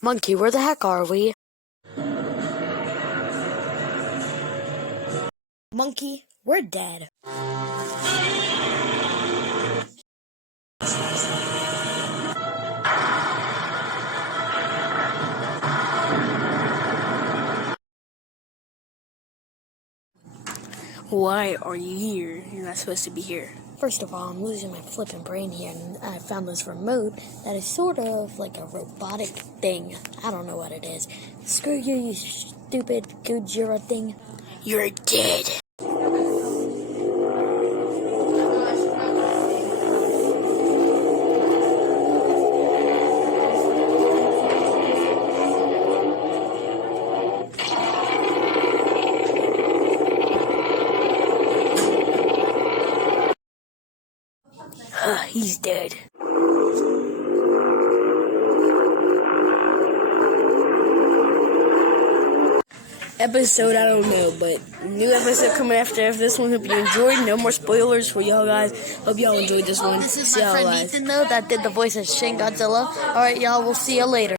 Monkey, where the heck are we? Monkey, we're dead. Why are you here? You're not supposed to be here. First of all, I'm losing my flippin' brain here, and I found this remote that is sort of like a robotic thing. I don't know what it is. Screw you, you stupid Gojira thing. You're dead. He's dead. Episode, I don't know, but new episode coming after this one. Hope you enjoyed. No more spoilers for y'all guys. Hope y'all enjoyed this one. This is my friend Ethan, though, that did the voice of Shin Godzilla. Alright, y'all, we'll see you later.